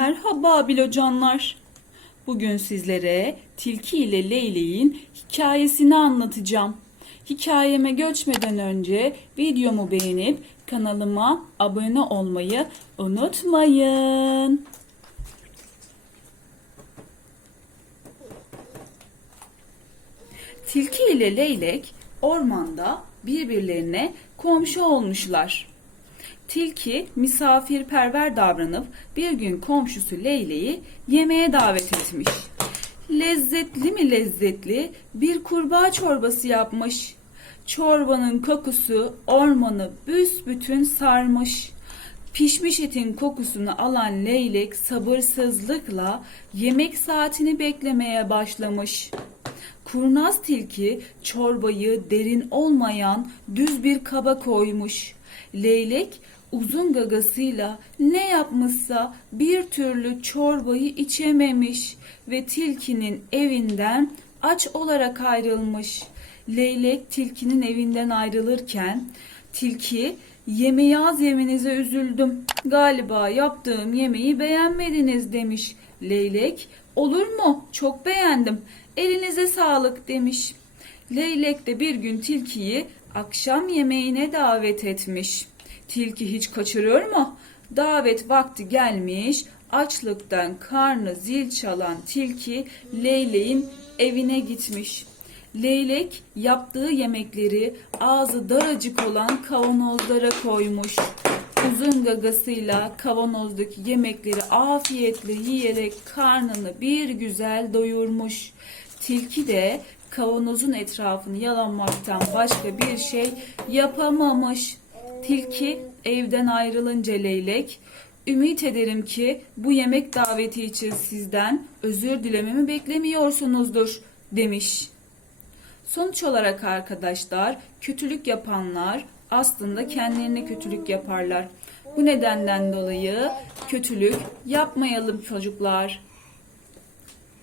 Merhaba Bilocanlar. Bugün sizlere Tilki ile Leylek'in hikayesini anlatacağım. Hikayeme geçmeden önce videomu beğenip kanalıma abone olmayı unutmayın. Tilki ile Leylek ormanda birbirlerine komşu olmuşlar. Tilki misafirperver davranıp bir gün komşusu Leyle'yi yemeğe davet etmiş. Lezzetli mi lezzetli bir kurbağa çorbası yapmış. Çorbanın kokusu ormanı büsbütün sarmış. Pişmiş etin kokusunu alan leylek sabırsızlıkla yemek saatini beklemeye başlamış. Kurnaz tilki çorbayı derin olmayan düz bir kaba koymuş. Leylek uzun gagasıyla ne yapmışsa bir türlü çorbayı içememiş ve tilkinin evinden aç olarak ayrılmış. Leylek tilkinin evinden ayrılırken tilki yemeği az yemenize üzüldüm. Galiba yaptığım yemeği beğenmediniz demiş. Leylek olur mu çok beğendim elinize sağlık demiş. Leylek de bir gün tilkiyi akşam yemeğine davet etmiş. Tilki hiç kaçırıyor mu? Davet vakti gelmiş, açlıktan karnı zil çalan tilki Leylek'in evine gitmiş. Leylek yaptığı yemekleri ağzı daracık olan kavanozlara koymuş. Uzun gagasıyla kavanozdaki yemekleri afiyetle yiyerek karnını bir güzel doyurmuş. Tilki de kavanozun etrafını yalanmaktan başka bir şey yapamamış. Tilki evden ayrılınca leylek, ümit ederim ki bu yemek daveti için sizden özür dilememi beklemiyorsunuzdur demiş. Sonuç olarak arkadaşlar kötülük yapanlar aslında kendilerine kötülük yaparlar. Bu nedenden dolayı kötülük yapmayalım çocuklar.